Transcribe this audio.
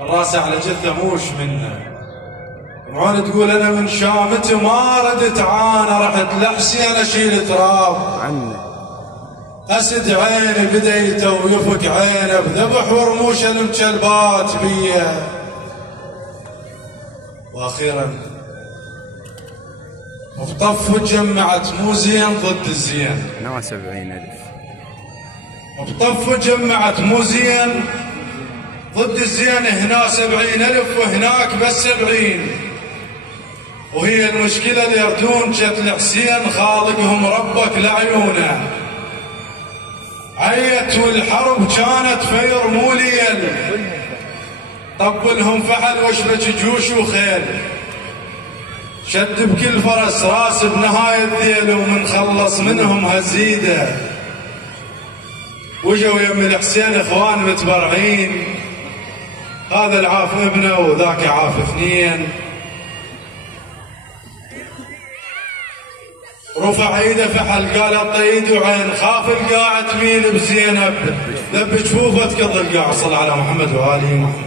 الراس على جثه موش منه. معون تقول انا من شامتي ما ردت عانى، رحت لحسين اشيل تراب عنه. اسد عيني بديته ويفك عينه بذبح ورموش المكلبات بيه. واخيرا بطف جمعت مو زين ضد الزين. 70,000. بطف جمعت مو زين ضد الزين، هنا 70,000 وهناك بس 70. وهي المشكلة اليردون جت لحسين خالقهم ربك لعيونه. عيت والحرب كانت فير مو ليل، طبلهم فحل وشبك جوش وخيل. شد بكل فرس راس بنهاية ذيل، ومن خلص منهم هزيده. وجوا يم الحسين اخوان متبرعين، هذا العاف ابنه وذاك عاف اثنين. رفع ايده فحل قال اطيد وعين، خاف القاع تميل بزينب، ذب جفوفه تقضي القاع. صل على محمد وآله محمد.